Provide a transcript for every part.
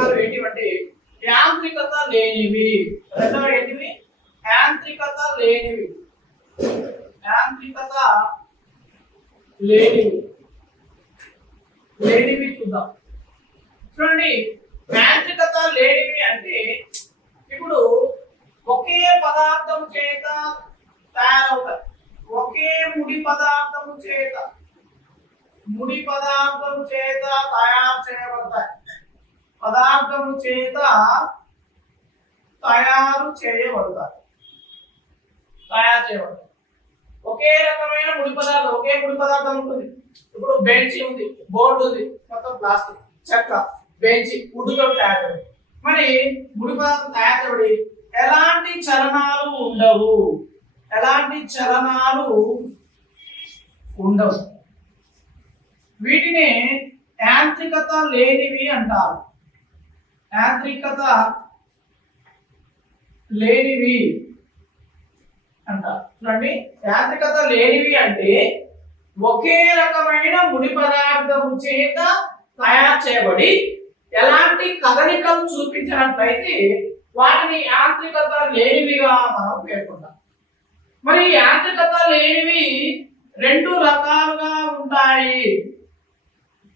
రకాలు ఏంటివంటే యాంత్రికత లేనివి. రెండవ ఏంటివి? యాంత్రికత లేనివి. యాంత్రికత లేనివి లేనివి చూద్దాం. చూడండి, యాంత్రికత లేనివి అంటే ఇప్పుడు ఒకే పదార్థం చేత తయారవుతాయి. ఒకే ముడి పదార్థము చేత తయారు చేయబడతాయి. పదార్థము చేత తయారు చేయబడతాయి. ఒకే రకమైన ముడి పదార్థం, ఒకే ముడి పదార్థం ఉంటుంది. ఇప్పుడు బెంచ్ ఉంది, బోర్డు ఉంది, మొత్తం ప్లాస్టిక్, చెక్క, బెంచ్ వుడ్తో తయారు. మరి ముడి పదార్థం తయారు చేయబడి ఎలాంటి చలనాలు ఉండవు. వీటిని యాంత్రికత లేనివి అంటారు. యాంత్రికత లేనివి అంటారు. చూడండి, యాంత్రికత లేనివి అంటే ఒకే రకమైన ముడి పదార్థము చేత తయారు చేయబడి ఎలాంటి కదలికలు చూపించినట్లయితే వాటిని యాంత్రికత లేనివిగా మనం పేర్కొంటాం. మరి యాంత్రికత లేనివి రెండు రకాలుగా ఉంటాయి.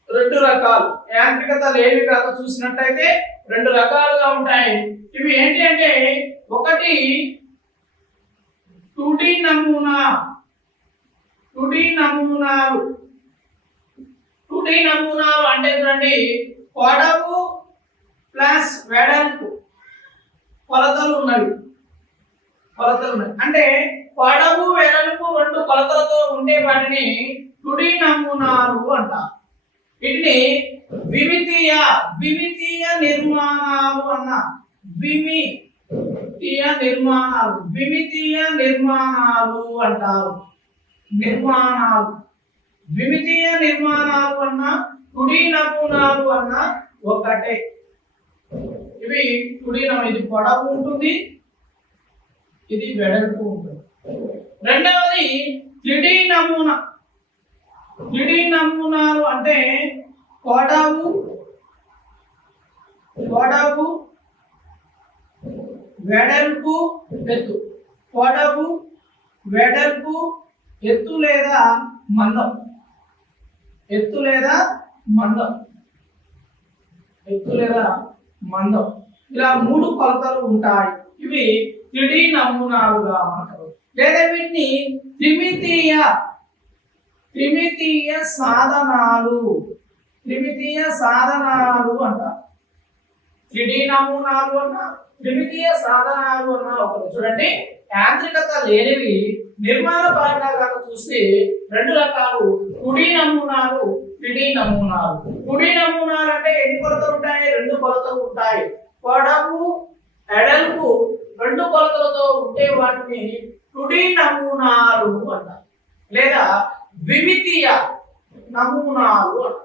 రెండు రకాలు యాంత్రికత లేనివి కనుక చూసినట్టయితే రెండు రకాలుగా ఉంటాయి. ఇవి ఏంటి అంటే, ఒకటి తుడి నమూనాలు అంటే చూడండి, పొడవు ప్లస్ వెడల్పు కొలతలు ఉన్నవి. అంటే పొడవు వెడల్పు రెండు కొలతలతో ఉండే వాటిని తుడి నమూనాలు అంటారు. వీటిని విమితీయ నిర్మాణాలు అన్నారు. విమితీయ నిర్మాణాలు అంటారు. విమితీయ నిర్మాణాలు అన్నా తుడి నమూనాలు అన్నా ఒకటే. ఇవి తుడి ఇది పొడవు ఉంటుంది, ఇది వెడల్పు ఉంటుంది. రెండవది త్రిడి నమూనాలు అంటే పొడవు వెడల్పు ఎత్తు. పొడవు వెడల్పు ఎత్తు లేదా మందం. ఇలా మూడు కొలతలు ఉంటాయి. ఇవి త్రిడి నమూనాలుగా అంటారు. లేదా వీటిని త్రిమితీయ సాధనాలు అంటారు. త్రిడి నమూనాలు అన్నా త్రిమితీయ సాధనాలు అన్నా ఒకటి. చూడండి, యాంత్రికత లేనివి నిర్మాణ పరంగా కనుక చూస్తే రెండు రకాలు, తుడి నమూనాలు, త్రిడి నమూనాలు. తుడి నమూనాలు అంటే ఎన్ని కొలతలు ఉంటాయి? రెండు కొలతలు ఉంటాయి. పొడవు ఎడల్పు రెండు కొలతలతో ఉంటే వాటిని తుడి నమూనాలు అంటారు. లేదా విమితీయ నమూనాలు అంటారు.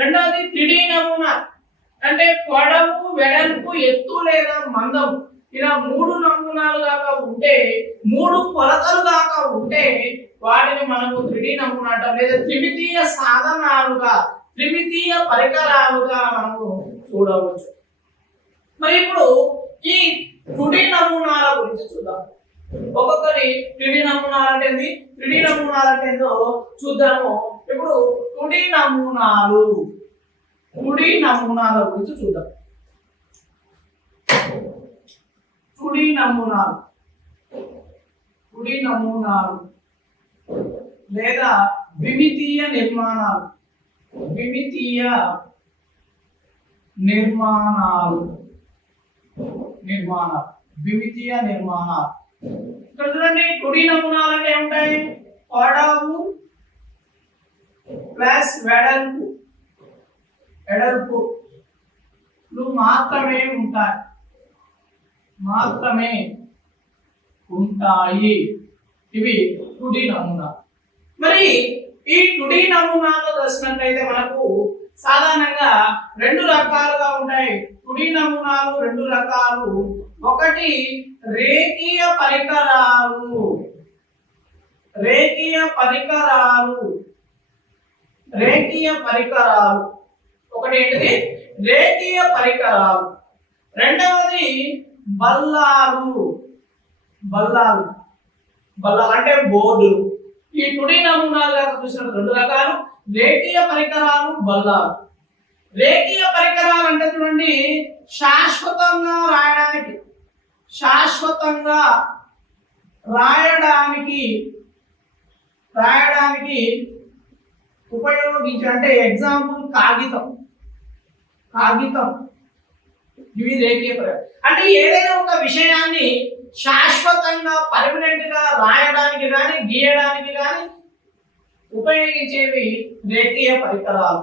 రెండవది త్రిడి నమూనా అంటే పొడవు వెడల్పు ఎత్తు లేదా మందం ఇలా మూడు నమూనాలు దాకా ఉంటే, మూడు కొలతలు దాకా ఉంటే వాటిని మనము త్రిడి నమూనా అంటాం. లేదా త్రిమితీయ సాధనాలుగా, త్రిమితీయ పరికరాలుగా మనము చూడవచ్చు. మరి ఇప్పుడు ఈ తుడి నమూనాల గురించి చూద్దాం. ఒక్కొక్కరి త్రిడి నమూనాలు అంటే ఏంది, త్రిడి నమూనాలు అంటే ఏందో చూద్దాము. ఇప్పుడు తుడి నమూనాల గురించి చూద్దాం. తుడి నమూనాలు లేదా విమితీయ నిర్మాణాలు. ఇక్కడ చూడండి, తుడి నమూనాలు అంటే ఏముంటాయి? పొడవు ప్లస్ వెడల్పు మాత్రమే ఉంటాయి. ఇవి తుడి నమూనా. మరి ఈ తుడి నమూనాలో చూసినట్లయితే మనకు సాధారణంగా రెండు రకాలుగా ఉంటాయి. తుడి నమూనాలు రెండు రకాలు. ఒకటి రేఖీయ పరికరాలు. ఒకటి ఏంటిది? రేఖీయ పరికరాలు. రెండవది బల్లాలు. బల్లాలు బల్లాలు అంటే బోర్డులు. ఈ 2D నమూనాలుగా చూసిన రెండు రకాలు రేఖీయ పరికరాలు, బల్లాలు. రేఖీయ పరికరాలు అంటే చూడండి, శాశ్వతంగా రాయడానికి రాయడానికి ఉపయోగించే, అంటే ఎగ్జాంపుల్ కాగితం. ఇవి రేఖీయ పరికరాలు. అంటే ఏదైనా ఒక విషయాన్ని శాశ్వతంగా పర్మనెంట్ గా రాయడానికి కానీ గీయడానికి కానీ ఉపయోగించేవి రేఖీయ పరికరాలు.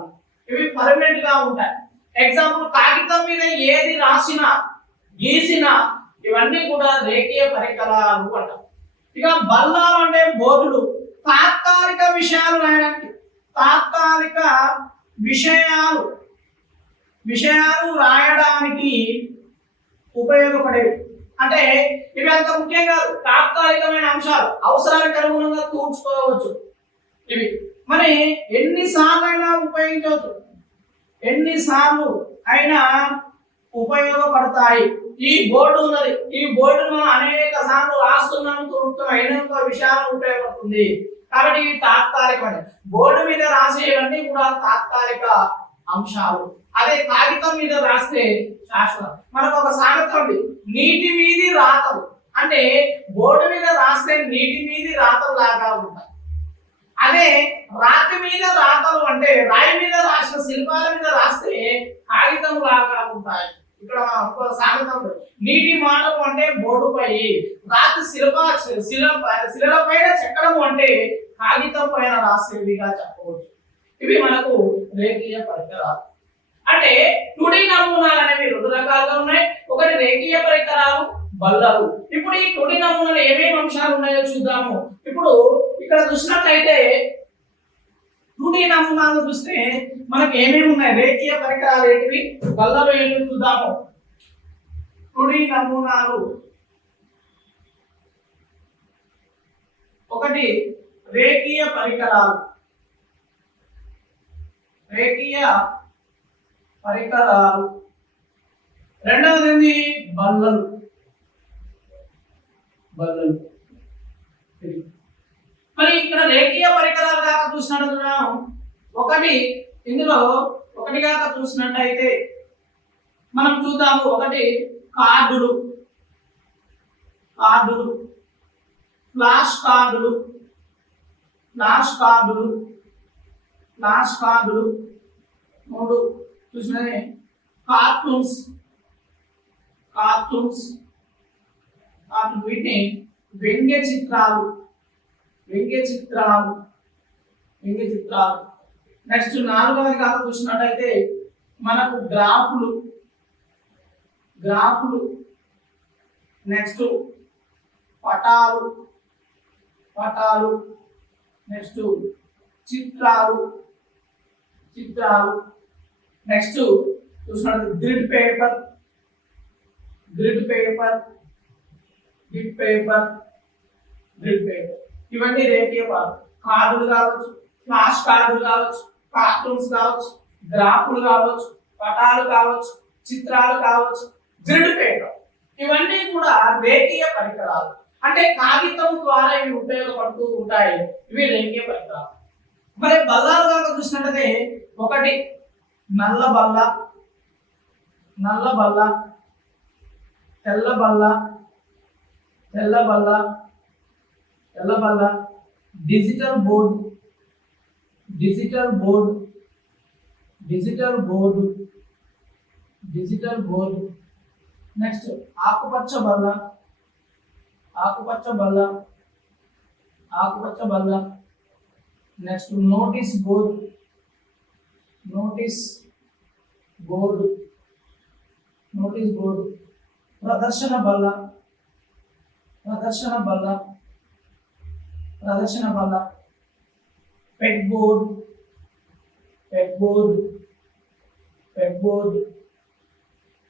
ఇవి పర్మనెంట్ గా ఉంటాయి. ఎగ్జాంపుల్ కాగితం మీద ఏది రాసినా గీసినా ఇవన్నీ కూడా రేఖీయ పరికరాలు అంటారు. ఇక బల్లాలు అంటే బోర్డులు, తాత్కాలిక విషయాలు రాయడానికి, తాత్కాలిక విషయాలు రాయడానికి ఉపయోగపడేవి. అంటే ఇవి అంత ముఖ్యం కాదు, తాత్కాలికమైన అంశాలు అవసరానికి అనుగుణంగా కూర్చుకోవచ్చు. ఇవి మరి ఎన్నిసార్లు అయినా ఉపయోగించవచ్చు, ఎన్నిసార్లు అయినా ఉపయోగపడతాయి. ఈ బోర్డు ఉన్నది, ఈ బోర్డును అనేక సార్లు రాస్తున్నాను, అనేక విషయాలు ఉపయోగపడుతుంది. కాబట్టి ఇవి తాత్కాలికమైన, బోర్డు మీద రాసేవన్నీ కూడా తాత్కాలిక అంశాలు. అదే కాగితం మీద రాస్తే శాశ్వతం. మనకు ఒక సామెత ఉంది, నీటి మీది రాతలు. అంటే బోర్డు మీద రాస్తే నీటి మీది రాతలు లాగా ఉంటాయి. అదే రాతి మీద రాతలు అంటే రాయి మీద రాసిన శిల్పాల మీద రాస్తే కాగితం లాగా ఉంటాయి. ఇక్కడ ఒక సామెత ఉంది, నీటి మాటలు అంటే బోర్డుపై, రాతి శిలల పైన చెక్కడం అంటే కాగితం పైన రాసేవిగా చెప్పవచ్చు. ఇవి మనకు రేఖీయ పరికరాలు. అంటే 2D నమూనాలు అనేవి రెండు రకాలుగా ఉన్నాయి. ఒకటి రేఖీయ పరికరాలు, బల్లలు. ఇప్పుడు ఈ 2D నమూనాలు ఏమేమి అంశాలు ఉన్నాయో చూద్దాము. ఇప్పుడు ఇక్కడ చూసినట్లయితే 2D నమూనాలు చూస్తే మనకి ఏమేమి ఉన్నాయి, రేఖీయ పరికరాలు ఏంటివి, బల్లలు ఏంటివి చూద్దాము. 2D నమూనాలు, ఒకటి రేఖీయ పరికరాలు, రెండవది బల్లలు. మరి ఇక్కడ రేఖీయ పరికరాలు కాక చూసినట్టు ఒకటి కాక చూసినట్టయితే మనం చూద్దాము. ఒకటి కార్డులు, ఫ్లాష్ కార్డులు. మూడు చూసినది కార్టూన్స్. వీటిని వ్యంగ్య చిత్రాలు. నెక్స్ట్ నాలుగవది కాక చూసినట్టయితే మనకు గ్రాఫులు. నెక్స్ట్ పటాలు. నెక్స్ట్ చిత్రాలు. నెక్స్ట్ చూసినట్టు గ్రిడ్ పేపర్. ఇవన్నీ రేఖీయ కార్డులు కావచ్చు, ఫ్లాష్ కార్డులు కావచ్చు, కార్టూన్స్ కావచ్చు, గ్రాఫులు కావచ్చు, పటాలు కావచ్చు, చిత్రాలు కావచ్చు, గ్రిడ్ పేపర్. ఇవన్నీ కూడా రేఖీయ పరికరాలు. అంటే కాగితం ద్వారా ఇవి ఉపయోగపడుతూ ఉంటాయి. ఇవి రేఖీయ పరికరాలు. మరి బల్లాలు కనుక చూసినట్టయితే ఒకటి నల్ల బల్ల, తెల్ల బల్ల, డిజిటల్ బోర్డు. నెక్స్ట్ ఆకుపచ్చ బల్ల. Next notice board. ప్రదర్శన బల్ల. Peg board.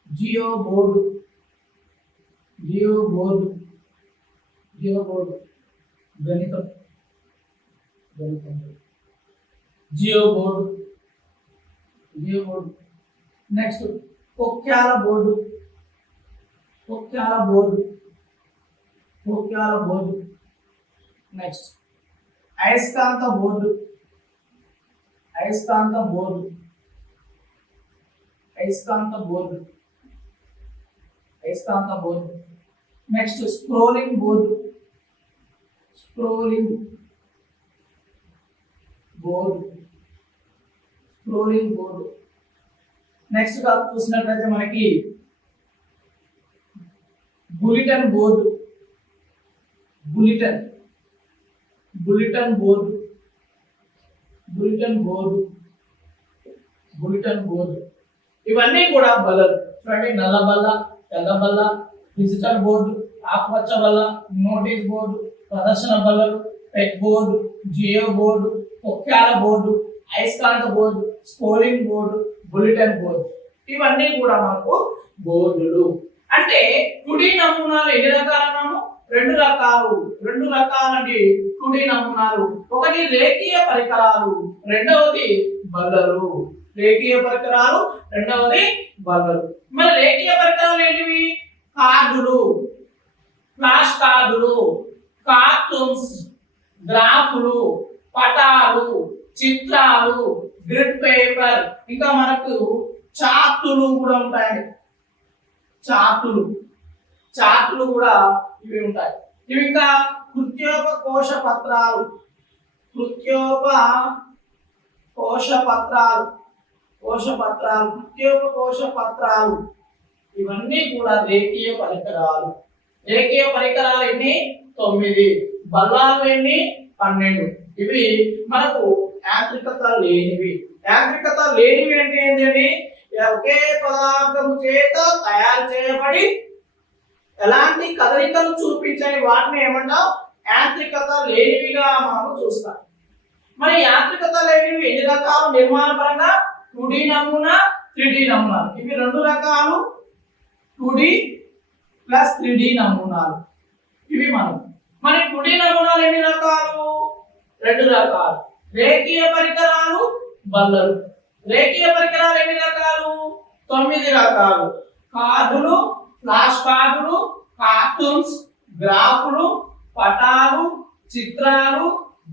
Geo board. గణితం. Geo board. నెక్స్ట్ పొక్యాల బోర్డు, పొక్యాల బోర్డు, పొక్యాల బోర్డు. నెక్స్ట్ అయస్కాంత బోర్డు, అయస్కాంత బోర్డు, అయస్కాంత బోర్డు, అయస్కాంత board. Next scrolling board, scrolling board, scrolling board. Next చూసినట్లయితే మనకి bulletin board, bulletin, bulletin board, bulletin board, bulletin board. ఇవన్నీ కూడా బల్లలు. చూడండి, నల్ల బల్ల, తెల్ల బల్ల, డిజిటల్ బోర్డు, ఆకుపచ్చ బల్ల, నోటీస్ బోర్డు, ప్రదర్శన బల్లలు, పెగ్ బోర్డు, జియో బోర్డు, పొక్యాల బోర్డు, అయస్కాంత board, scrolling board, bulletin board. ఇవన్నీ కూడా మనకు బోర్డులు. అంటే 2D నమూనాలు ఎన్ని రకాలన్నాము? 2 రకాలు. 2 రకాలండి 2D నమూనాలు. ఒకటి రేఖీయ పరికరాలు, రెండవది బల్లలు. రేఖీయ పరికరాలు, రెండవది బల్లలు. మరి రేఖీయ పరికరాలు ఏంటివి? కార్డులు, ఫ్లాష్ కార్డులు, కార్టూన్స్, గ్రాఫులు, పటాలు, చిత్రాలు, గ్రిడ్ పేపర్, ఇంకా మనకు చార్టులు కూడా ఉంటాయండి. చార్టులు, చార్టులు కూడా ఇవి ఉంటాయి. ఇవి ఇంకా కృత్యోపకోశ పత్రాలు, కృత్యోపకోశ పత్రాలు, కోశ పత్రాలు, కృత్యోపకోశ పత్రాలు. ఇవన్నీ కూడా రేఖీయ పరికరాలు. రేఖీయ పరికరాలు ఎన్ని? 9. బల్లాలు ఎన్ని? 12. ఇవి మనకు యాంత్రికత లేనివి. యాంత్రికత లేనివి అంటే ఏంటండి? ఒకే పదార్థం చేత తయారు చేయబడి ఎలాంటి కదలికలు చూపించని వాటిని ఏమంటాం? యాంత్రికత లేనివిగా మనము చూస్తాం. మరి యాంత్రికత లేనివి ఎన్ని రకాలు నిర్మాణ పరంగా? 2D నమూనా, 3D నమూనాలు. ఇవి 2 రకాలు. 2D ప్లస్ 3D నమూనాలు ఇవి మనం. మరి 2D నమూనాలు ఎన్ని రకాలు? 2 రకాలు. రేఖీయ పరికరాలు, బల్లలు. రేఖీయ పరికరాలు ఎన్ని రకాలు? 9 రకాలు. కార్డులు, ఫ్లాష్ కార్డులు, కార్టూన్స్, గ్రాఫులు, పటాలు, చిత్రాలు,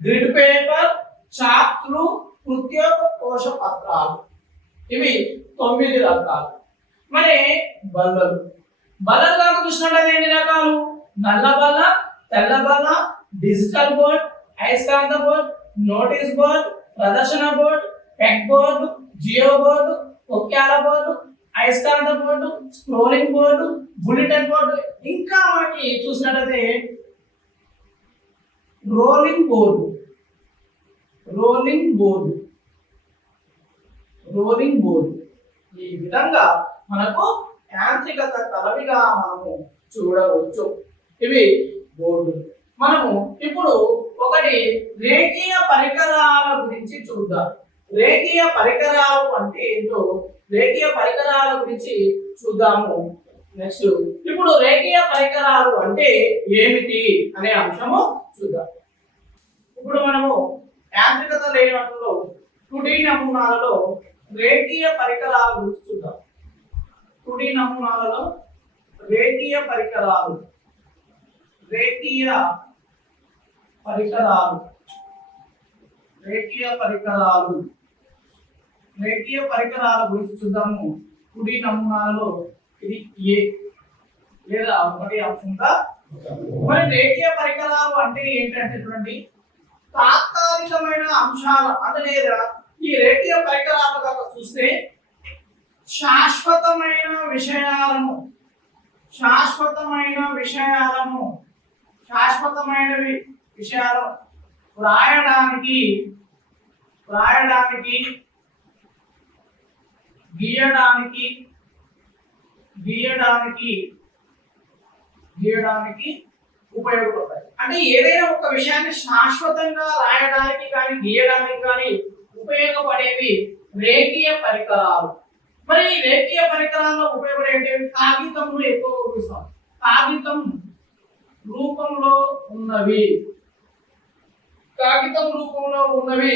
గ్రిడ్ పేపర్, చార్టులు, కృత్యోపకోశ పత్రాలు. ఇవి 9 రకాలు. మరి బల్లలు, బల్లలు కాక చూసినట్లయితే ఎన్ని రకాలు? నల్ల బల్ల, తెల్ల బల్ల, డిజిటల్ బోర్డ్, అయస్కాంత బోర్డ్, నోటీస్ బోర్డ్, ప్రదర్శన board, peg board, geo board, పొక్యాల బోర్డు, అయస్కాంత board, scrolling board, bulletin board. ఇంకా మనకి చూసినట్లయితే rolling board, rolling board, rolling board. ఈ విధంగా మనకు యాంత్రికత కలవిగా మనము చూడవచ్చు. ఇవి బోర్డు. మనము ఇప్పుడు ఒకటి రేఖీయ పరికరాల గురించి చూద్దాం. రేఖీయ పరికరాలు అంటే ఏంటో రేఖీయ పరికరాల గురించి చూద్దాము. నెక్స్ట్ ఇప్పుడు రేఖీయ పరికరాలు అంటే ఏమిటి అనే అంశము చూద్దాం. ఇప్పుడు మనము యాంత్రికత లేని వాటిలో 2D నమూనాలలో రేఖీయ పరికరాల గురించి చూద్దాం. 2D నమూనాలలో రేఖీయ పరికరాలు, రేఖీయ పరికరాలు, రేఖీయ పరికరాలు, రేఖీయ పరికరాల గురించి చూద్దాము. 2D నమూనాలలో ఇది ఏ లేదా 1 అంశంగా. మరి రేఖీయ పరికరాలు అంటే ఏంటంటే చూడండి, తాత్కాలికమైన అంశాలు అంటే లేదా ఈ రేఖీయ పరికరాలు కనుక చూస్తే శాశ్వతమైన విషయాలను, శాశ్వతమైన విషయాలను, శాశ్వతమైనవి విషయాలు వ్రాయడానికి, వ్రాయడానికి, గీయడానికి, గీయడానికి, గీయడానికి ఉపయోగపడతాయి. అంటే ఏదైనా ఒక విషయాన్ని శాశ్వతంగా రాయడానికి కానీ గీయడానికి కానీ ఉపయోగపడేవి రేఖీయ పరికరాలు. మరి రేఖీయ పరికరాల్లో ఉపయోగపడేవి కాగితంలో ఎక్కువ ఉపయోగిస్తాం. కాగితం రూపంలో ఉన్నవి, కాగితం రూపంలో ఉన్నవి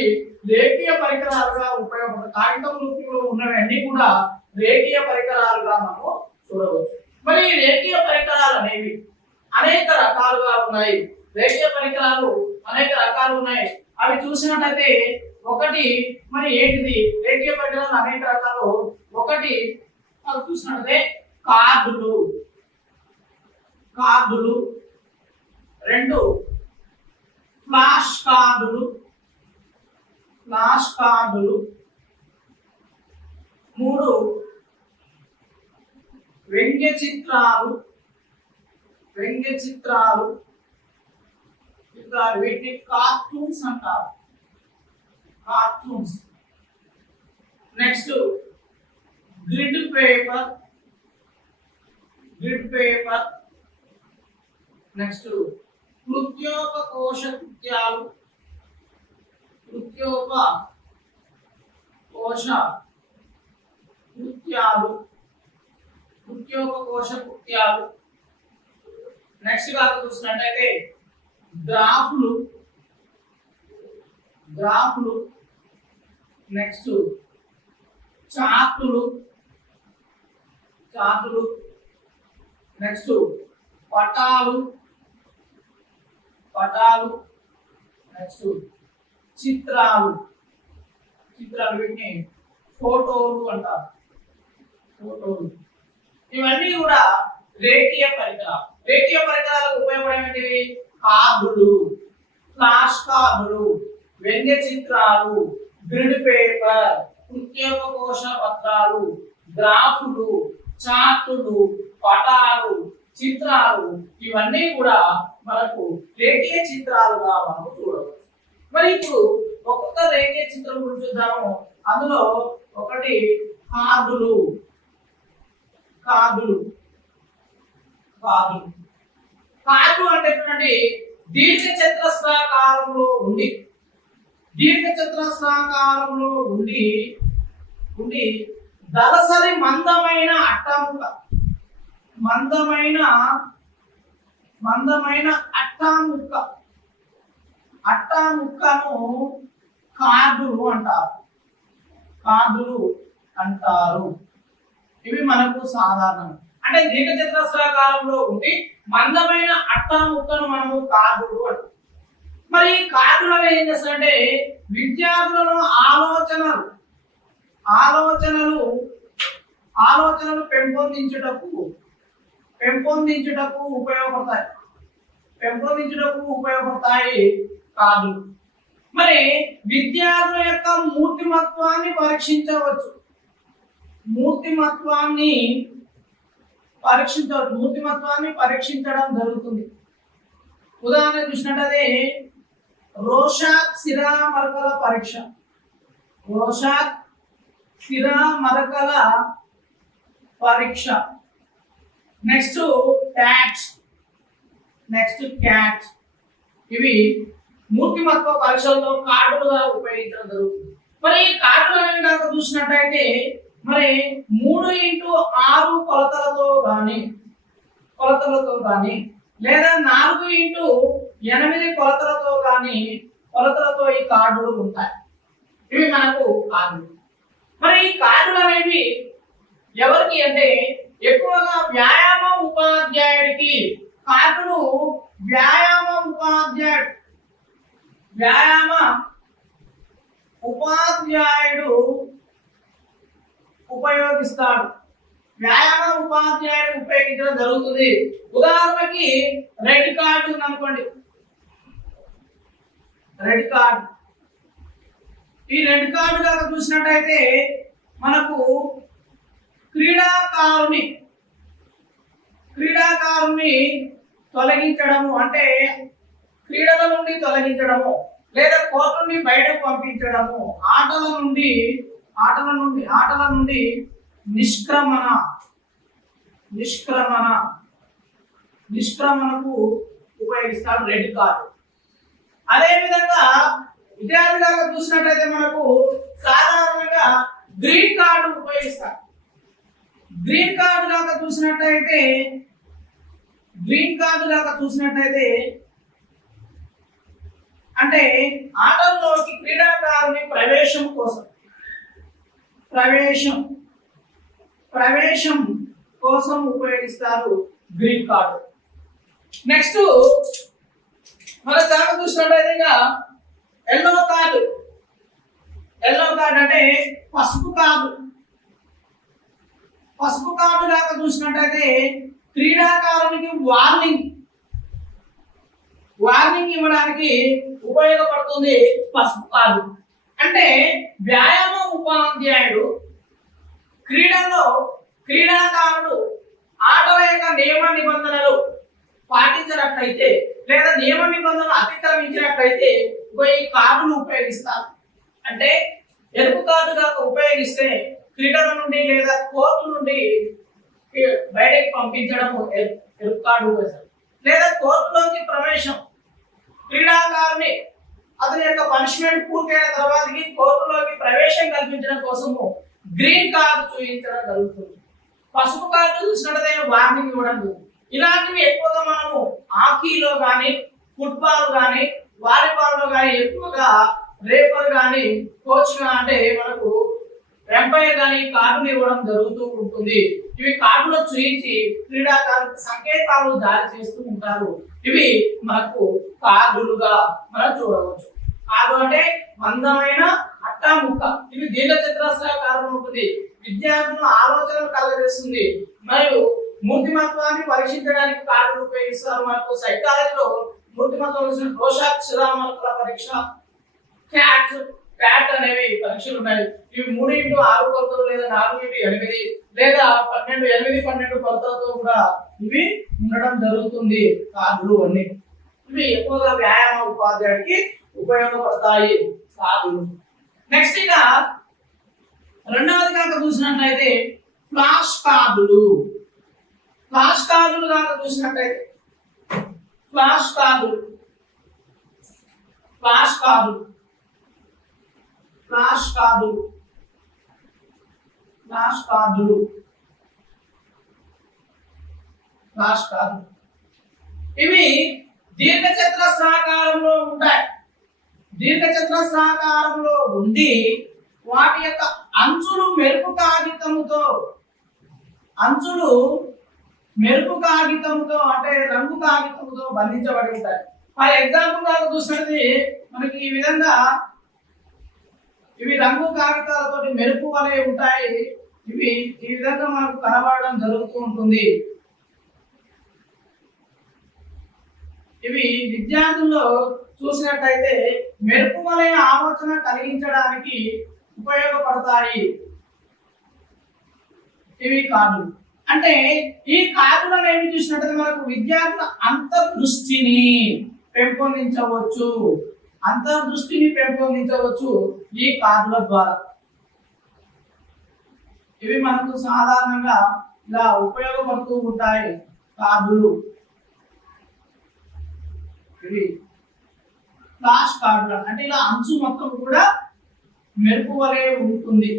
రేఖీయ పరికరాలుగా ఉపయోగపడతాయి. కాగితం రూపంలో ఉన్నవి అన్ని కూడా రేఖీయ పరికరాలుగా మనము చూడవచ్చు. మరి ఈ రేఖీయ పరికరాలు అనేవి అనేక రకాలుగా ఉన్నాయి. రేఖీయ పరికరాలు అనేక రకాలు ఉన్నాయి. అవి చూసినట్లయితే ఒకటి మరి ఏంటిది రేఖీయ పరికరాలు అనేక రకాలు. ఒకటి అది చూసినట్లయితే కార్డులు. రెండు ఫ్లాష్ కార్డులు. మూడు వ్యంగ్య చిత్రాలు. వీటిని కార్టూన్స్ అంటారు. Next grid paper. నెక్స్ట్ కృత్యోపకోశ కృత్యాలు. నెక్స్ట్ గా చూసినట్టయితే గ్రాఫ్లు. నెక్స్ట్ చార్టులు. నెక్స్ట్ పటాలు. నెక్స్ట్ చిత్రాలు. వీటిని ఫోటోలు అంటారు. ఇవన్నీ కూడా రేఖీయ పరికరాలకు ఉపయోగపడేవి. కార్డులు, ఫ్లాష్ కార్డులు, వ్యంగ్య చిత్రాలు, గ్రిడ్ పేపర్, కృత్యోపకోశ పత్రాలు, గ్రాఫులు, చార్టులు, పటాలు, చిత్రాలు ఇవన్నీ కూడా మనకు రేఖీయ చిత్రాలుగా మనం చూడవచ్చు. మరి ఇప్పుడు ఒక్కొక్క రేఖీయ చిత్రం గురించి చూద్దాము. అందులో ఒకటి కార్డులు. కార్డు అంటే చూడండి దీర్ఘ చతురస్రాకారంలో ఉండి దళసరి మందమైన అట్టాముక్కను కార్డులు అంటారు. ఇవి మనకు సాధారణం. అంటే దీర్ఘ చతురస్రాకారంలో ఉండి మందమైన అట్టాముక్కను మనము కార్డులు అంటాం. మరి ఈ కార్డులలో ఏం చేస్తారంటే విద్యార్థులను ఆలోచనలు పెంపొందించుటకు ఉపయోగపడతాయి కార్డులు. మరి విద్యార్థుల యొక్క మూర్తిమత్వాన్ని పరీక్షించడం జరుగుతుంది. ఉదాహరణ చూసినట్లయితే రోషాక్ సిరా మరకల పరీక్ష. Next cat. ఇవి మూర్తిమత్వ పరీక్షల్లో కార్డులుగా ఉపయోగించడం జరుగుతుంది. మరి ఈ కార్డులు అనేవి కనుక చూసినట్టయితే మరి 3x6 కొలతలతో కానీ లేదా 4x8 కొలతలతో ఈ కార్డులు ఉంటాయి. ఇవి మనకు కార్డులు. మరి ఈ కార్డులు అనేవి ఎవరికి అంటే ఎక్కువగా వ్యాయామ ఉపాధ్యాయుడికి కార్డులు వ్యాయామ ఉపాధ్యాయుడు ఉపయోగిస్తాడు. ఉపయోగించడం జరుగుతుంది. ఉదాహరణకి రెడ్ కార్డు ఉందనుకోండి. ఈ రెడ్ కార్డు కనుక చూసినట్టయితే మనకు క్రీడాకారుని తొలగించడము అంటే క్రీడల నుండి తొలగించడము లేదా కోర్టు నుండి బయటకు పంపించడము, ఆటల నుండి నిష్క్రమణకు ఉపయోగిస్తాడు రెడ్ కార్డు. అదే విధంగా విద్యార్థులుగా చూసినట్లయితే మనకు సాధారణంగా గ్రీన్ కార్డు ఉపయోగిస్తారు. గ్రీన్ కార్డు లాగా చూసినట్టయితే అంటే ఆటల్లోకి క్రీడాకారుని ప్రవేశం కోసం ఉపయోగిస్తారు గ్రీన్ కార్డు. నెక్స్ట్ మన దాకా చూసినట్టయితే ఎల్లో కార్డు. ఎల్లో కార్డు అంటే పసుపు కార్డు. పసుపు కార్డు దాకా చూసినట్టయితే క్రీడాకారునికి వార్నింగ్ ఇవ్వడానికి ఉపయోగపడుతుంది పసుపు కార్డు. అంటే వ్యాయామ ఉపాధ్యాయుడు క్రీడాకారుడు ఆటల యొక్క నియమ నిబంధనలు పాటించినట్లయితే లేదా నియమ నిబంధనలు అతిక్రమించినట్లయితే ఈ కార్డును ఉపయోగిస్తారు. అంటే ఎరుపు కార్డుగా ఉపయోగిస్తే క్రీడల నుండి లేదా కోర్టు నుండి బయటకి పంపించడం ఎరుపు కార్డు ఉపయోగిస్తారు. లేదా కోర్టులోకి ప్రవేశం, క్రీడాకారుని అతని యొక్క పనిష్మెంట్ పూర్తయిన తర్వాతకి కోర్టులోకి ప్రవేశం కల్పించడం కోసము గ్రీన్ కార్డు చూపించడం జరుగుతుంది. పసుపు కార్డు చూసినట్లయితే వార్నింగ్ ఇవ్వడం. ఇలాంటివి ఎక్కువగా మనము హాకీలో కానీ, ఫుట్బాల్ కానీ, వాలీబాల్లో కానీ ఎక్కువగా రేఫర్ కానీ, కోచ్ అంటే మనకు ఎంపైర్ కానీ కార్డులు ఇవ్వడం జరుగుతూ ఉంటుంది. ఇవి కార్డులో చూయించి క్రీడాకారులకు సంకేతాలు జారీ చేస్తూ ఉంటారు. ఇవి మనకు కార్డులుగా మనం చూడవచ్చు. కార్డు అంటే మందమైన అట్టా ముక్క. ఇది దీర్ఘచతురస్రాకారం ఉంటుంది. విద్యార్థుల ఆలోచనలు కలగజేస్తుంది మరియు మూర్తిమత్వాన్ని పరీక్షించడానికి కార్డులు ఉపయోగిస్తారు. మనకు సైకాలజీలో మూర్తిమత్వం దోషాక్షరామల పరీక్ష, క్యాట్ అనేవి పరీక్షలు ఉన్నాయి. ఇవి 3x6 కొలతలు లేదా 4x8 లేదా 8x12 కొలతలతో కూడా ఇవి ఉండడం జరుగుతుంది. కార్డులు అన్ని ఇవి ఎక్కువగా వ్యాయామ ఉపాధ్యాయుడికి ఉపయోగపడతాయి కార్డులు. నెక్స్ట్ రెండవది కనుక చూసినట్లయితే ఫ్లాష్ కార్డులు. ఫ్లాష్ కార్డులు కనుక చూసినట్లయితే ఫ్లాష్ కార్డులు ఇవి దీర్ఘచతురస్రాకారంలో ఉంటాయి. దీర్ఘచతురస్రాకారంలో ఉండి వాటి యొక్క అంచులు మెరుపు కాగితంతో అంటే రంగు కాగితంతో బంధించబడి ఉంటాయి. ఫర్ ఎగ్జాంపుల్ గా చూసినది మనకి ఈ విధంగా ఇవి రంగు కాగితాలతో మెరుపు వలె ఉంటాయి. ఇవి ఈ విధంగా మనకు కనబడడం జరుగుతూ ఉంటుంది. ఇవి విద్యార్థుల్లో చూసినట్టయితే మెరుపు వలె ఆలోచన కలిగించడానికి ఉపయోగపడతాయి. ఇవి కార్డులు. అంటే ఈ కార్డులను ఏమి చూసినట్టయితే మనకు విద్యార్థుల అంతర్దృష్టిని పెంపొందించవచ్చు ఈ కార్డుల ద్వారా. ఇవి మనకు సాధారణంగా ఇలా ఉపయోగపడుతూ ఉంటాయి కార్డులు. ఇవి ఫ్లాష్ కార్డులు అంటే ఇలా అంచు మొత్తం కూడా మెరుపు వలె ఉంటుంది.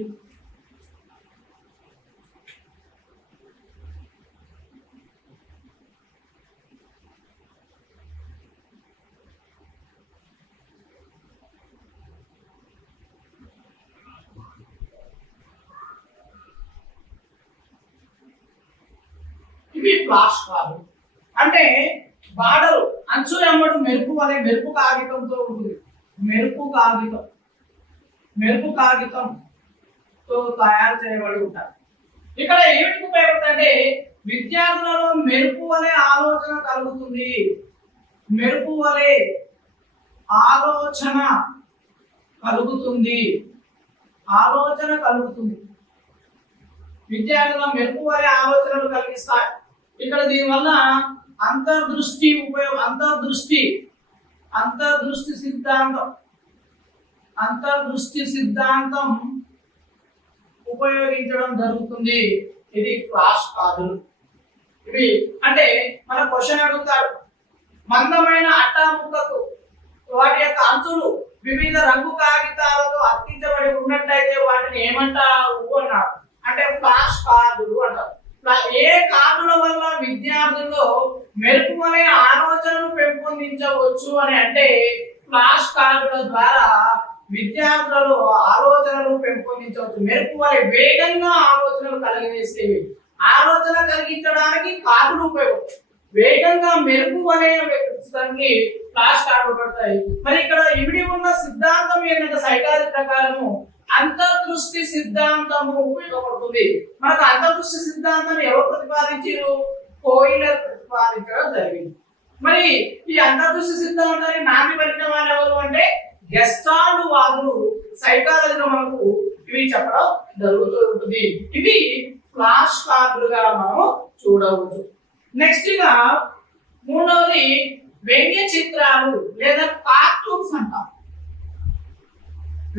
ఫ్లాష్ కార్డు అంటే బార్డర్ అంచు ఎమ్మడు మెరుపు వలె మెరుపు కాగితంతో ఉంటుంది. మెరుపు కాగితంతో తయారు చేయబడి ఉంటారు. ఇక్కడ ఏమిటి ఉపయోగపడుతుందంటే విద్యార్థులలో మెరుపు వలె ఆలోచన కలుగుతుంది. విద్యార్థుల మెరుపు వలె ఆలోచనలు కలిగిస్తాయి. ఇక్కడ దీనివల్ల అంతర్దృష్టి సిద్ధాంతం ఉపయోగించడం జరుగుతుంది. ఇది ఫ్లాష్ కార్డులు. ఇవి అంటే మన క్వశ్చన్ అడుగుతారు, మందమైన అట్టా ముక్కకు వాటి యొక్క అంచులు వివిధ రంగు కాగితాలతో అతికించబడి ఉన్నట్టయితే వాటిని ఏమంటారు అన్నారు. అంటే ఫ్లాష్ కార్డులు అంటారు. ఏ కార్డుల వల్ల విద్యార్థుల్లో మెరుపు అనే ఆలోచనను పెంపొందించవచ్చు అని అంటే ఫ్లాష్ కార్డుల ద్వారా విద్యార్థులలో ఆలోచనలు పెంపొందించవచ్చు. మెరుపు వలె వేగంగా ఆలోచనలు కలిగజేసేవి. ఆలోచన కలిగించడానికి కార్డులు ఉపయోగం. వేగంగా మెరుపు వలె వ్యక్తికి ఫ్లాష్ కార్డులు పడతాయి. మరి ఇక్కడ ఇమిడి ఉన్న సిద్ధాంతం ఏంటంటే సైకాలజీ ప్రకారము అంతర్దృష్టి సిద్ధాంతము ఉపయోగపడుతుంది. మనకు అంతర్దృష్టి సిద్ధాంతం ఎవరు ప్రతిపాదించారు? కోయిలర్ ప్రతిపాదించడం జరిగింది. మరి ఈ అంతర్దృష్టి సిద్ధాంతాన్ని నాటి పలికిన వాళ్ళు ఎవరు అంటే గెస్టాల్ట్ వాదులు సైకాలజీలో మనకు ఇవి చెప్పడం జరుగుతూ ఉంటుంది. ఇవి ఫ్లాష్ కార్డులుగా మనం చూడవచ్చు. నెక్స్ట్ గా మూడవది వ్యంగ్య చిత్రాలు లేదా కార్టూన్స్ అంటాం.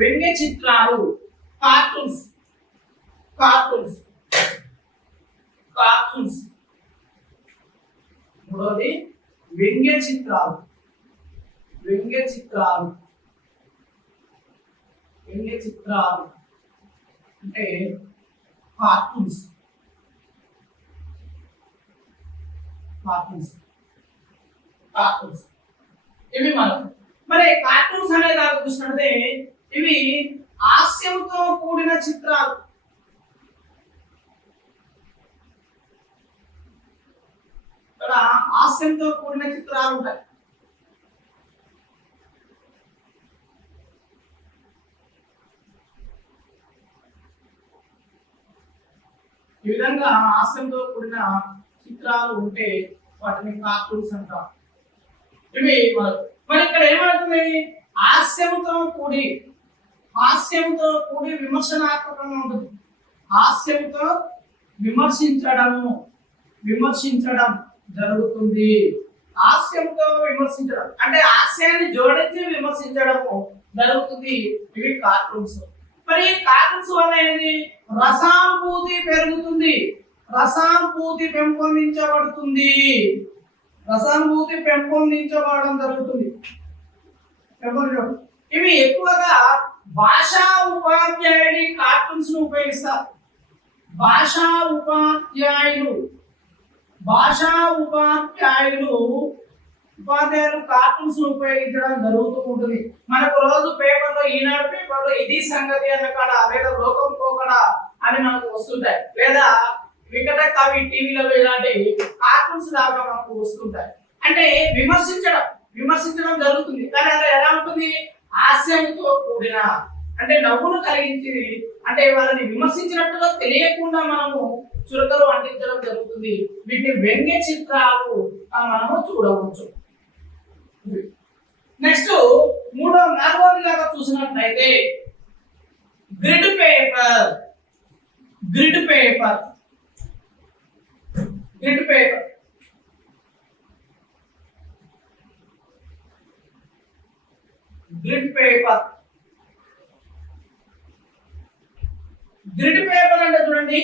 వ్యంగ్య చిత్రాలు కార్టూన్స్ కార్టూన్స్ కార్టూన్స్ మూడవది వ్యంగ్య చిత్రాలు వ్యంగ్య చిత్రాలు వ్యంగ్య చిత్రాలు అంటే కార్టూన్స్ కార్టూన్స్ కార్టూన్స్ ఇవి మనం మరి కార్టూన్స్ అనే దాకా చూసినట్టే ఇవి హాస్యంతో కూడిన చిత్రాలు. ఇక్కడ హాస్యంతో కూడిన చిత్రాలు ఉంటాయి. ఈ విధంగా హాస్యంతో కూడిన చిత్రాలు ఉంటే వాటిని కార్టూన్స్ అంటారు. ఇవి మరి ఇక్కడ ఏమవుతుంది? హాస్యంతో కూడి విమర్శనాత్మకంగా ఉంటుంది. హాస్యంతో విమర్శించడం జరుగుతుంది. హాస్యంతో విమర్శించడం అంటే హాస్యాన్ని జోడించి విమర్శించడము జరుగుతుంది. ఇవి కార్టూన్స్. మరి కార్టూన్స్ వల్ల ఏంటి? రసానుభూతి పెరుగుతుంది, రసానుభూతి పెంపొందించబడుతుంది, రసానుభూతి పెంపొందించబడడం జరుగుతుంది. ఇవి ఎక్కువగా భాషా ఉపాధ్యాయుడి కార్టూన్స్ ను ఉపయోగిస్తారు. భాషా ఉపాధ్యాయులు కార్టూన్స్ ను ఉపయోగించడం జరుగుతూ ఉంటుంది. మనకు రోజు పేపర్లో ఈనాడు పేపర్లో ఇది సంగతి అన్న కాడ లేదా లోకం పోకడ అని మనకు వస్తుంటాయి, లేదా వికట కవి టీవీలలో ఇలాంటి కార్టూన్స్ లాగా మనకు వస్తుంటాయి. అంటే విమర్శించడం జరుగుతుంది. కానీ అలా ఎలా ఉంటుంది? హాస్యంతో కూడిన అంటే నవ్వును కలిగించి అంటే వాళ్ళని విమర్శించినట్టుగా తెలియకుండా మనము చురకలు అంటించడం జరుగుతుంది. వీటిని వ్యంగ్య చిత్రాలు మనము చూడవచ్చు. నెక్స్ట్ నాలుగోది కనుక చూసినట్లయితే grid paper grid paper grid paper grid paper grid paper అంటే చూడండి,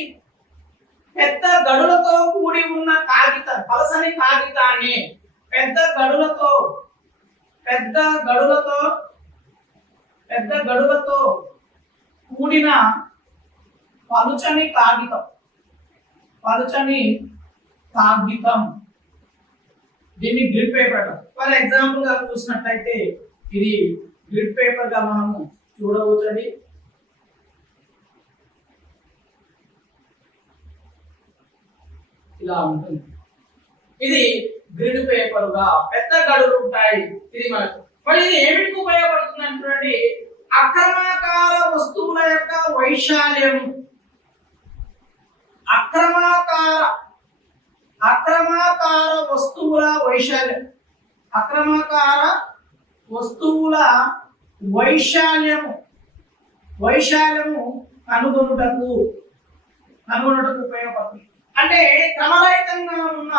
పెద్ద గడులతో కూడి ఉన్న కాగితం, పలసని కాగితాన్ని పెద్ద గడులతో కూడిన పలుచని కాగితం దీన్ని గ్రిడ్ పేపర్. ఫర్ ఎగ్జాంపుల్ గా చూసినట్లయితే ఇది గ్రిడ్ పేపర్ గా మనము చూడవచ్చండి. ఇలా ఉంటుంది. ఇది గ్రిడ్ పేపర్ గా పెద్ద గడులు ఉంటాయి. ఇది మనకు మరి ఇది ఏమిటికి ఉపయోగపడుతుంది అంటే చూడండి, అక్రమాకార వస్తువుల యొక్క వైశాల్యం, అక్రమాకార వస్తువుల వైశాల్యం, అక్రమాకార వస్తువుల వైశాల్యము కనుగొనుటకు ఉపయోగపడుతుంది. అంటే క్రమరహితంగా ఉన్న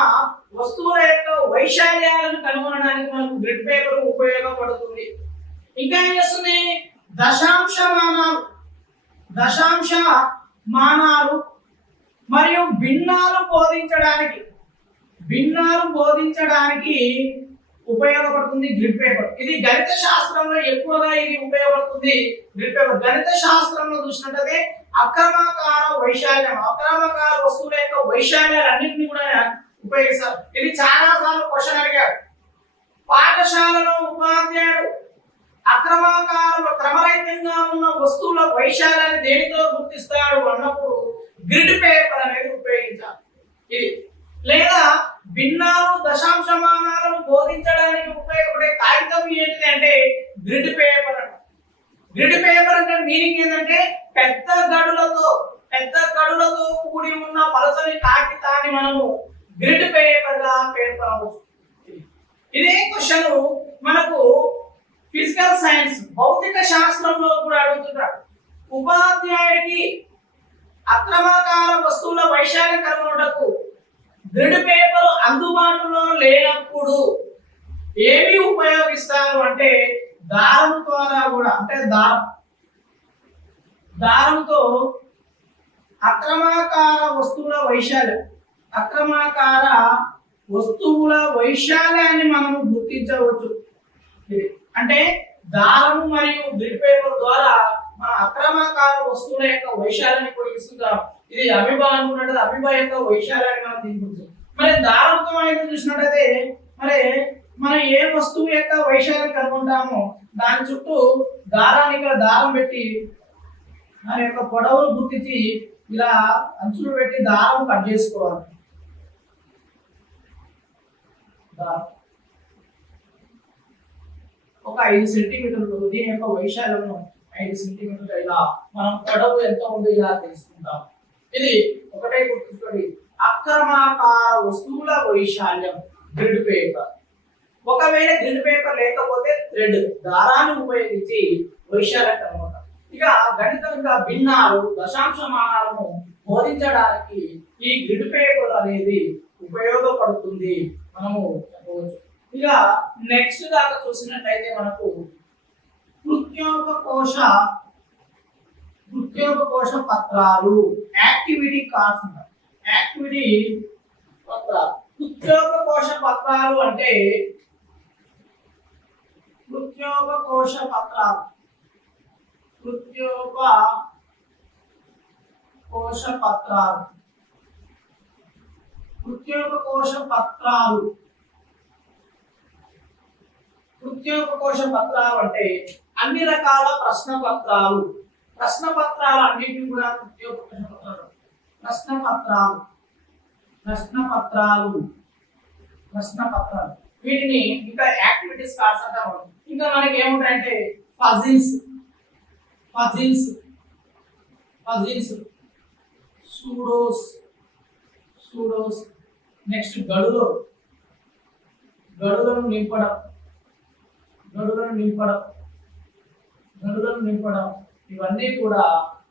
వస్తువుల యొక్క వైశాల్యాలను కనుగొనడానికి మనకు గ్రిడ్ పేపర్ ఉపయోగపడుతుంది. ఇంకా ఏం చేస్తుంది? దశాంశమానాలు మరియు భిన్నాలు బోధించడానికి ఉపయోగపడుతుంది గ్రిడ్ పేపర్. ఇది గణిత శాస్త్రంలో ఎక్కువగా ఇది ఉపయోగపడుతుంది గ్రిడ్ పేపర్. గణిత శాస్త్రంలో చూసినట్లయితే అక్రమాకార వస్తువుల యొక్క వైశాల్యాలన్నింటినీ కూడా ఉపయోగిస్తారు. ఇది చాలా సార్లు క్వశ్చన్ అడిగారు. పాఠశాలలో అక్రమాకారంలో క్రమరహితంగా ఉన్న వస్తువుల వైశాల్యాన్ని దేనితో గుర్తిస్తాడు అన్నప్పుడు గ్రిడ్ పేపర్ అనేది ఉపయోగించాలి. ఇది లేదా భిన్నాలు దశాంశమానాలను బోధించడానికి ఉపయోగపడే కాగితం ఏంటిది అంటే గ్రిడ్ పేపర్ అంట. గ్రిడ్ పేపర్ అంటే మీనింగ్ ఏంటంటే పెద్ద గడులతో కూడి ఉన్న పలసని కాగితాన్ని మనము గ్రిడ్ పేపర్ గా పేర్కొనవచ్చు. ఇదే క్వశ్చన్ మనకు ఫిజికల్ సైన్స్ భౌతిక శాస్త్రంలో కూడా అడుగుతున్నాడు. ఉపాధ్యాయుడికి అక్రమాకార వస్తువుల వైశాల్యం కనుగొనుటకు గ్రిడ్ పేపర్ అందుబాటులో లేనప్పుడు ఏమి ఉపయోగిస్తారు అంటే దారం ద్వారా కూడా అంటే దారంతో అక్రమాకార వస్తువుల వైశాల్యాన్ని మనము గుర్తించవచ్చు. అంటే దారము మరియు గ్రిడ్ పేపర్ ద్వారా మన అక్రమాకార వస్తువుల యొక్క వైశాల్యాన్ని కొలిగిస్తుంటాం. ఇది అమీబా అనుకున్నట్టు అమీబా యొక్క వైశాల్యాన్ని మనం తీసుకుంటాం. మరి దారంతో అయితే చూసినట్టయితే మనం ఏ వస్తువు యొక్క వైశాల్యం కనుక్కుంటామో దాని చుట్టూ దారాన్ని ఇక్కడ దారం పెట్టి దాని యొక్క పొడవును గుర్తించి ఇలా అంచులు పెట్టి దారం కట్ చేసుకోవాలి. ఒక 5 సెంటీమీటర్లు దీని యొక్క వైశాల్యం 5 సెంటీమీటర్లు ఇలా మనం పొడవు ఎంత ఉందో ఇలా తెలుసుకుంటాం. ఇది ఒకటే గుర్తుంచుకోండి, అక్రమాకార వస్తువుల వైశాల్యం గ్రిడ్ పేపర్. ఒకవేళ గ్రిడ్ పేపర్ లేకపోతే థ్రెడ్ దారాన్ని ఉపయోగించి వైశాల్యం కనుగొంటాం. ఇక గణితంగా భిన్నాలు దశాంశమానాలను బోధించడానికి ఈ గ్రిడ్ పేపర్ అనేది ఉపయోగపడుతుంది మనము చెప్పవచ్చు. ఇక నెక్స్ట్ దాకా చూసినట్లయితే మనకు కృత్యోపకోశ పత్రాలు యాక్టివిటీ కార్డ్స్ ఉంటాయి. యాక్టివిటీ పత్రాలు కృత్యోపకోశ పత్రాలు అంటే కృత్యోపకోశ పత్రాలు అంటే అన్ని రకాల ప్రశ్న పత్రాలు అన్నింటినీ కూడా కృత్యోపకోశ పత్రాలు ప్రశ్న పత్రాలు వీటిని ఇంకా యాక్టివిటీస్ కార్డ్స్ అంటారు. ఇంకా మనకి ఏముంటాయంటే పజిల్స్ సూడోస్ నెక్స్ట్ గడులను నింపడం ఇవన్నీ కూడా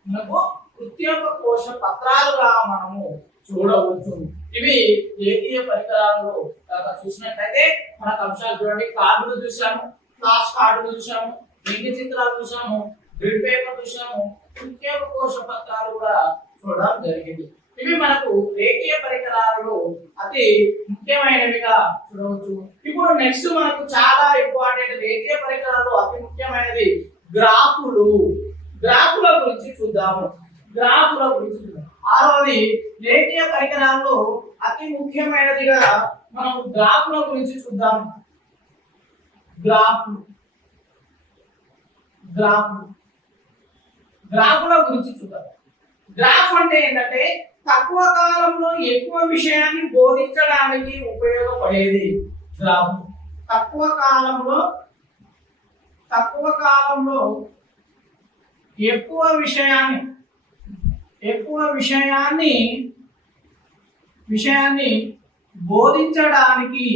మనకు కృత్యోపకోశ పత్రాలుగా మనము చూడవచ్చు. ఇవి ఏకీయ పరికరాలు చూసినట్లయితే మనకు అంశాలు చూడండి, కార్డులు చూసాము, ఫ్లాష్ కార్డులు చూసాము, లింగ చిత్రాలు చూసాము, గ్రిడ్ పేపర్ చూసాము, కృత్యోపకోశ పత్రాలు కూడా చూడడం జరిగింది. ఇవి మనకు రేఖీయ పరికరాలు అతి ముఖ్యమైనవిగా చూడవచ్చు. ఇప్పుడు నెక్స్ట్ మనకు చాలా ఇంపార్టెంట్ రేఖీయ పరికరాలు అతి ముఖ్యమైనది గ్రాఫుల గురించి చూద్దాము. ఆరోది రేఖీయ పరికరాల్లో అతి ముఖ్యమైనదిగా మనం గ్రాఫుల గురించి చూద్దాం. గ్రాఫుల గురించి చూద్దాం. గ్రాఫ్ అంటే ఏంటంటే తక్కువ కాలంలో ఎక్కువ విషయాన్ని బోధించడానికి ఉపయోగపడేది గ్రాఫ్. తక్కువ కాలంలో ఎక్కువ విషయాన్ని బోధించడానికి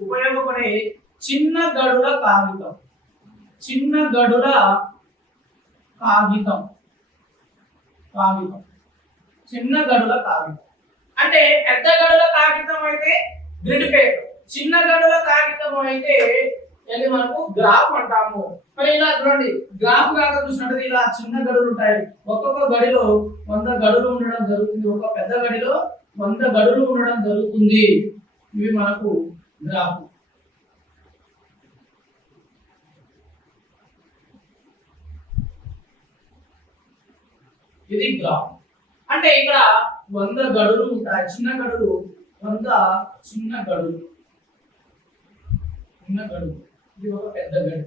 ఉపయోగపడే చిన్న గడుల కాగితం అంటే పెద్ద గడుల కాగితం అయితే గ్రిడ్ పేపర్, చిన్న గడుల కాగితం అయితే ఇది మనకు గ్రాఫ్ అంటాము. మరి ఇలా చూడండి, గ్రాఫ్ కాక చూసినట్టు ఇలా చిన్న గడులు ఉంటాయి. ఒక్కొక్క గడిలో 100 గడులు ఉండడం జరుగుతుంది. ఒక పెద్ద గడిలో 100 గడులు ఉండడం జరుగుతుంది. ఇవి మనకు గ్రాఫ్. ఇది గ్రాఫ్. అంటే ఇక్కడ 100 గడులు ఉంటాయి. చిన్న గడులు 100 చిన్న గడులు. చిన్న గడులు ఇది ఒక పెద్ద గడి.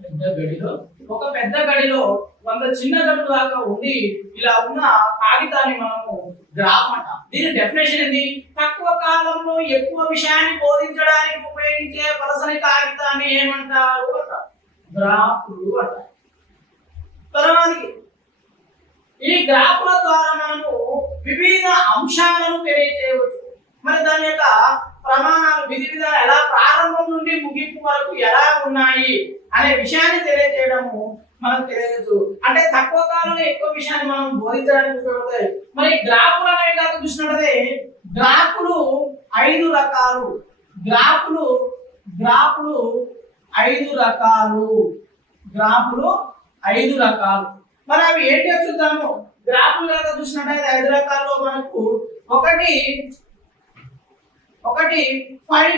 పెద్ద గడిలో ఒక పెద్ద గడిలో 100 చిన్న గడులు దాకా ఉండి ఇలా ఉన్న కాగితాన్ని మనము గ్రాఫ్ అంటాం. దీని డెఫినేషన్ ఏంటి? తక్కువ కాలంలో ఎక్కువ విషయాన్ని బోధించడానికి ఉపయోగించే పలసని కాగితాన్ని ఏమంటారు అంటారు? గ్రాఫ్లు అంటారు. తర్వాతకి ఈ గ్రాఫ్ల ద్వారా మనము వివిధ అంశాలను తెలియజేయవచ్చు. మరి దాని యొక్క ప్రమాణాలు విధి విధాలు ఎలా ప్రారంభం నుండి ముగింపు వరకు ఎలా ఉన్నాయి అనే విషయాన్ని తెలియజేయడము మనకు తెలియదు. అంటే తక్కువ కాలంలో ఎక్కువ విషయాన్ని మనం బోధించడానికి ఉపయోగపడతాయి. మరి గ్రాఫ్లు అనేవి కాక చూసినట్లయితే గ్రాఫ్లు 5 రకాలు. గ్రాఫ్లు 5 రకాలు. గ్రాఫ్లు 5 రకాలు. మరి అవి ఏంటో చూద్దాము. గ్రాఫ్లు కాక చూసినట్లయితే 5 రకాల్లో మనకు ఒకటి ఫైవ్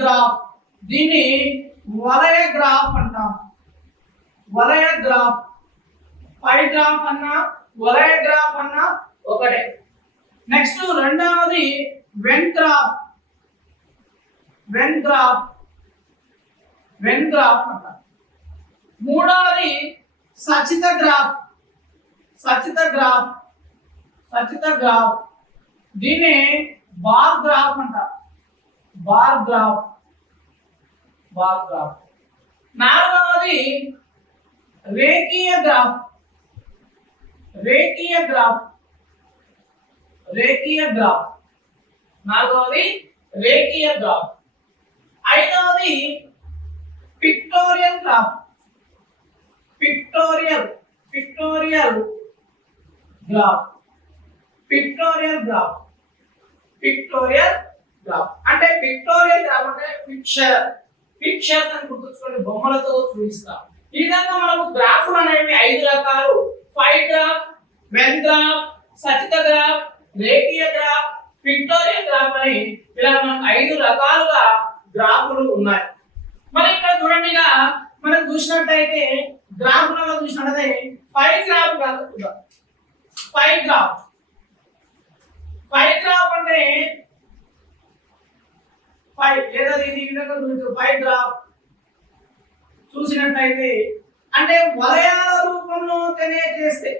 గ్రాఫ్. దీన్ని వలయ గ్రాఫ్ అంటాం. వలయ గ్రాఫ్. ఫైవ్ గ్రాఫ్ అన్నా వలయ గ్రాఫ్ అన్నా ఒకటే. నెక్స్ట్ రెండవది వెన్ గ్రాఫ్ అంటాం. మూడవది సచిత గ్రాఫ్. దీన్ని బార్ గ్రాఫ్ అంటారు. Bar graph. నాలుగవది రేఖీయ గ్రాఫ్. నాలుగవది రేఖీయ గ్రాఫ్. ఐదవది పిక్టోరియల్ గ్రాఫ్. Pictorial graph. అంటే పిక్టోరియల్ గ్రాఫ్ అంటే పిక్చర్స్ అని గుర్తుంచుకోండి, బొమ్మలతో చూపిస్తాం. ఈ విధంగా మనకు గ్రాఫ్లు అనేవి 5 రకాలు. ఫైవ్ గ్రాఫ్, వెన్ గ్రాఫ్, సచిత గ్రాఫ్, రేఖీయ గ్రాఫ్, పిక్టోరియల్ గ్రాఫ్ అని ఇలా మనకు 5 రకాలుగా గ్రాఫ్లు ఉన్నాయి. మరి ఇక్కడ చూడండి, మనం చూసినట్టయితే గ్రాఫ్లలో చూసినట్టయితే ఫైవ్ గ్రాఫ్ కాదు చూద్దాం. ఫైవ్ గ్రాఫ్ అంటే లేదా ఇది ఈ విధంగా ఫైవ్ గ్రాఫ్ చూసినట్టయితే అంటే వలయాల రూపంలో తెలియజేస్తే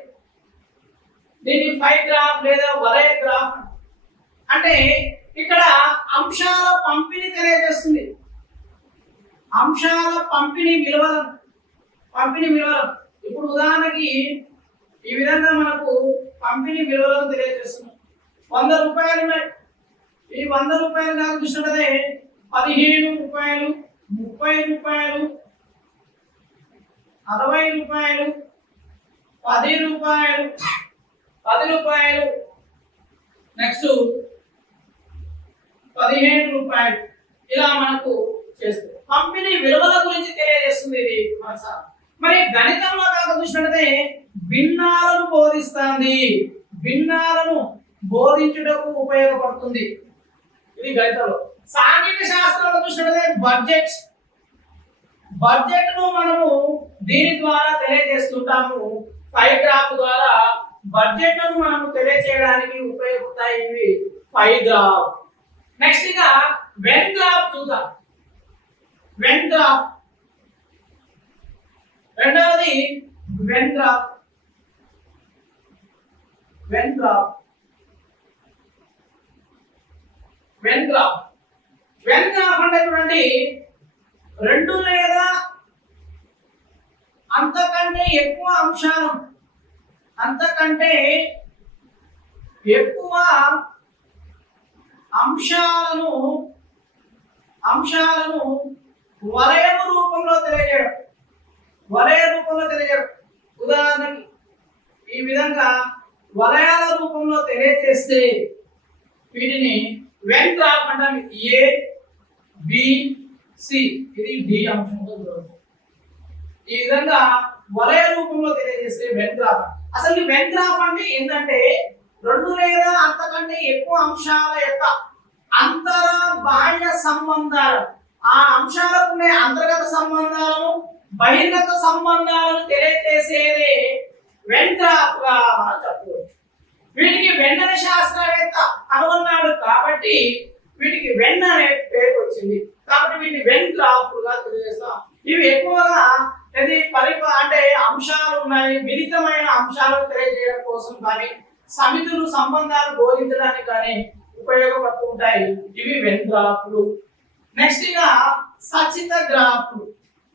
దీన్ని ఫైవ్ గ్రాఫ్ లేదా వలయ గ్రాఫ్. అంటే ఇక్కడ అంశాల పంపిణీ తెలియజేస్తుంది. అంశాల పంపిణీ విలువలను. ఇప్పుడు ఉదాహరణకి ఈ విధంగా మనకు పంపిణీ విలువలను తెలియజేస్తుంది. 100 రూపాయలు ఉన్నాయి. ఈ 100 రూపాయలు నాకు చూసినట్లయితే 15 రూపాయలు, 30 రూపాయలు, 60 రూపాయలు, 10 రూపాయలు, నెక్స్ట్ 15 రూపాయలు, ఇలా మనకు చేస్తుంది. పంపిణీ విలువల గురించి తెలియజేస్తుంది ఇది మనస. మరి గణితంలో కాక చూసినట్లయితే భిన్నాలను బోధిస్తుంది. భిన్నాలను బోధించుటకు ఉపయోగపడుతుంది ఇది గణితంలో. సాంఘిక శాస్త్రంలో చూసినట్లయితే బడ్జెట్ ను మనము దీని ద్వారా తెలియజేస్తుంటాము. ఫైవ్ గ్రాఫ్ ద్వారా బడ్జెట్ ను మనము తెలియజేయడానికి ఉపయోగపడతాయి ఇవి ఫైవ్ గ్రాఫ్. నెక్స్ట్ గా వెన్ గ్రాఫ్ చూద్దాం. వెన్ గ్రాఫ్ రెండవది వెన్ గ్రాఫ్. అంటే చూడండి, 2 లేదా అంతకంటే ఎక్కువ అంశాలను వలయ రూపంలో తెలియజేయడం. ఉదాహరణకి ఈ విధంగా వలయాల రూపంలో తెలియజేస్తే వీటిని వెన్ గ్రాఫ్ అంటాం. ఏ బి సి ఇది డి అంశంతో చూడవచ్చు. ఈ విధంగా వలయ రూపంలో తెలియజేస్తే వెన్ గ్రాఫ్. అసలు ఈ వెన్ గ్రాఫ్ అంటే ఏంటంటే 2 లేదా అంతకంటే ఎక్కువ అంశాల యొక్క అంతర బాహ్య సంబంధాలు, ఆ అంశాలకు ఉండే అంతర్గత సంబంధాలను బహిర్గత సంబంధాలను తెలియజేసేదే వెన్ గ్రాఫ్ గా మనం చెప్పవచ్చు. వీటికి వెన్ అనే శాస్త్రవేత్త కనుగొన్నాడు కాబట్టి వీటికి వెన్ అనే పేరు వచ్చింది. కాబట్టి వీటిని వెన్ గ్రాఫ్లుగా తెలియజేస్తాం. ఇవి ఎక్కువగా అంటే అంశాలు ఉన్నాయి, మిళితమైన అంశాలు తెలియజేయడం కోసం కానీ సమితులు సంబంధాలు బోధించడానికి కానీ ఉపయోగపడుతూ ఉంటాయి. ఇవి వెన్ గ్రాఫ్లు. నెక్స్ట్ గా సచిత గ్రాఫ్లు,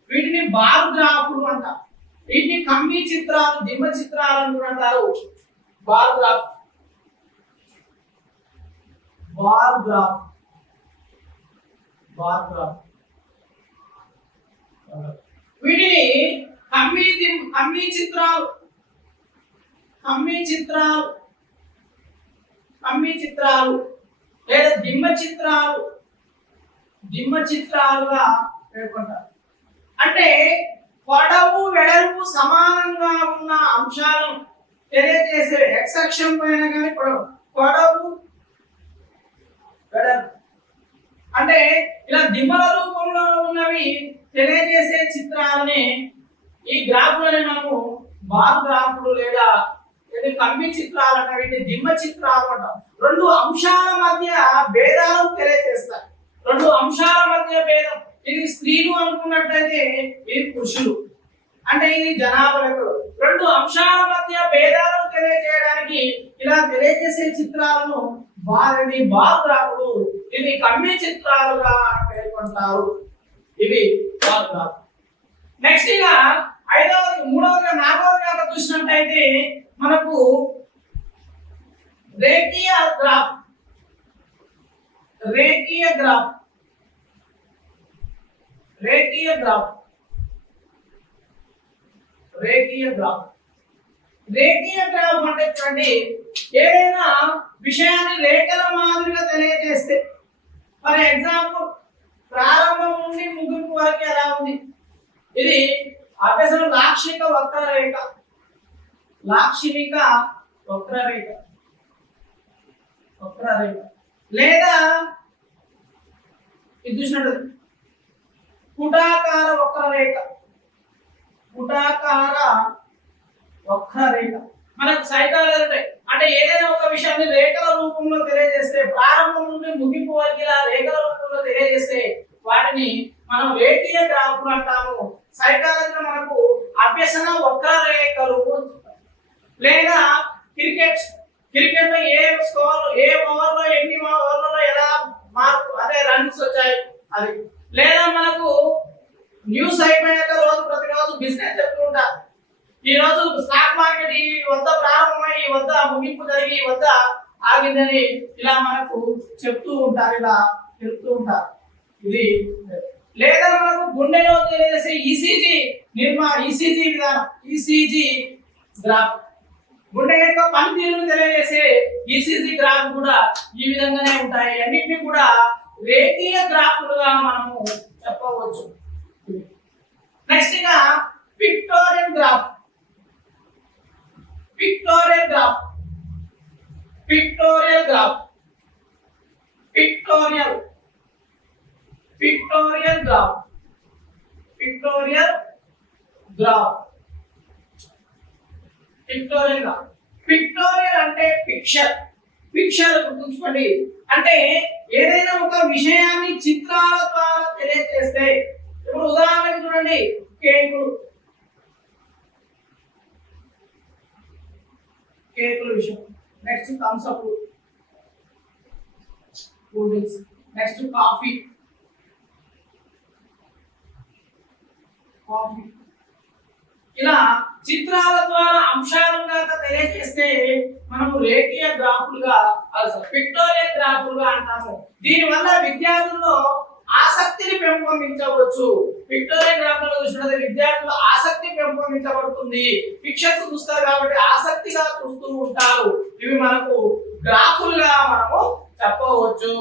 వీటిని బార్ గ్రాఫ్లు అంటారు. వీటిని కమ్మి చిత్రాలు, దిమ్మ చిత్రాలు అని కూడా అంటారు. Bar graph, bar graph, bar graph. వీటిని కమ్మి చిత్రాలు, కమ్మి చిత్రాలు, కమ్మి చిత్రాలు లేదా దిమ్మ చిత్రాలు, దిమ్మ చిత్రాలుగా పేర్కొంటారు. అంటే పొడవు వెడల్పు సమానంగా ఉన్న అంశాలను తెలియజేసే ఎక్స్ అక్షం పైన కానీ పొడవు వెడల్పు అంటే ఇలా దిమ్మల రూపంలో ఉన్నవి తెలియజేసే చిత్రాలని ఈ గ్రాఫ్లని మనము బార్ గ్రాఫ్లు లేదా కమ్మి చిత్రాలు అంటే వీటిని దిమ్మ చిత్రాలు అంటాం. రెండు అంశాల మధ్య భేదాలను తెలియజేస్తాయి. రెండు అంశాల మధ్య భేదం, ఇది స్త్రీలు అనుకున్నట్లయితే ఇది పురుషులు, అంటే ఇది జనాభా లెక్కలు. రెండు అంశాల మధ్య భేదాలను తెలియజేయడానికి ఇలా తెలియజేసే చిత్రాలను బార్ గ్రాఫ్లు, ఇది కమ్మి చిత్రాలుగా పేర్కొంటారు. ఇవి బార్ గ్రాఫ్. నెక్స్ట్ ఇక ఐదవది, మూడవది, నాలుగవది చూసినట్టయితే మనకు రేఖీయ గ్రాఫ్, రేఖీయ గ్రాఫ్, రేఖీయ గ్రాఫ్, రేఖీయ గ్రాఫ్. రేఖీయ గ్రాఫ్ అంటే చూడండి, ఏదైనా విషయాన్ని రేఖల మాదిరిగా తెలియజేస్తే, ఫర్ ఎగ్జాంపుల్ ప్రారంభం నుండి ముగింపు వరకు ఎలా ఉంది, ఇది అభ్యసన లాక్షణిక వక్రరేఖ, లాక్షణిక వక్రరేఖ, వక్రరేఖ లేదా ఇది చూసినట్టు పుటాకార వక్రరేఖ, పుటాకార వక్రరేఖ. మనకు సైకాలజీ అంటే ఏదైనా ఒక విషయాన్ని రేఖల రూపంలో తెలియజేస్తే, ప్రారంభం నుండి ముగింపు వరకు ఇలా రేఖల రూపంలో తెలియజేస్తే వాటిని మనం రేఖీయ గ్రాఫ్లు అంటాము. సైకాలజీలో మనకు అభ్యసన వక్రరేఖలు లేదా క్రికెట్, క్రికెట్ లో ఏ స్కోర్, ఏ ఓవర్లో ఎన్ని ఓవర్లలో ఎలా మార్పు అదే రన్స్ వచ్చాయి అది. లేదా మనకు న్యూస్ అయిపోయాక ప్రతిరోజు బిజినెస్ చెప్తూ ఉంటారు. ఈ రోజు స్టాక్ మార్కెట్ ఈ వద్ద ప్రారంభమై ఈ వద్ద ముగింపు జరిగి ఈ వద్ద ఆగిందని ఇలా మనకు చెప్తూ ఉంటారు, ఇలా చెప్తూ ఉంటారు. ఇది లేదా మనకు గుండెలో తెలియజేసే ఈసీజీ ఈసీజీ విధానం, ఈసీజీ గ్రాఫ్, గుండె యొక్క పనితీరును తెలియజేసే ఈసీజీ గ్రాఫ్ కూడా ఈ విధంగానే ఉంటాయి. అన్నింటినీ కూడా రేఖీయ గ్రాఫ్లుగా మనము చెప్పవచ్చు. నెక్స్ట్ గా pictorial graph, pictorial graph, pictorial graph, pictorial, pictorial graph, pictorial graph, pictorial graph. Pictorial అంటే పిక్చర్, పిక్చర్ గుర్తుంచుకోండి. అంటే ఏదైనా ఒక విషయాన్ని చిత్రాల ద్వారా తెలియజేస్తే, ఇప్పుడు ఉదాహరణకు చూడండి కేకులు, కేకుల విషయం. Next thumbs up, cool drinks. Next coffee, coffee. ఇలా చిత్రాల ద్వారా అంశాలుగా తెలియజేస్తే మనము రేఖీయ గ్రాఫులుగా, పిక్టోరియల్ గ్రాఫులుగా అంటాము. దీనివల్ల విద్యార్థుల్లో ఆసక్తిని పెంపొందించవచ్చు. పిక్టోరియల్ గ్రాఫ్లో చూసినట్లయితే విద్యార్థులు ఆసక్తి పెంపొందించబడుతుంది. పిక్చర్స్ చూస్తారు కాబట్టి ఆసక్తిగా చూస్తూ ఉంటారు. ఇవి మనకు గ్రాఫులుగా మనము చెప్పవచ్చు.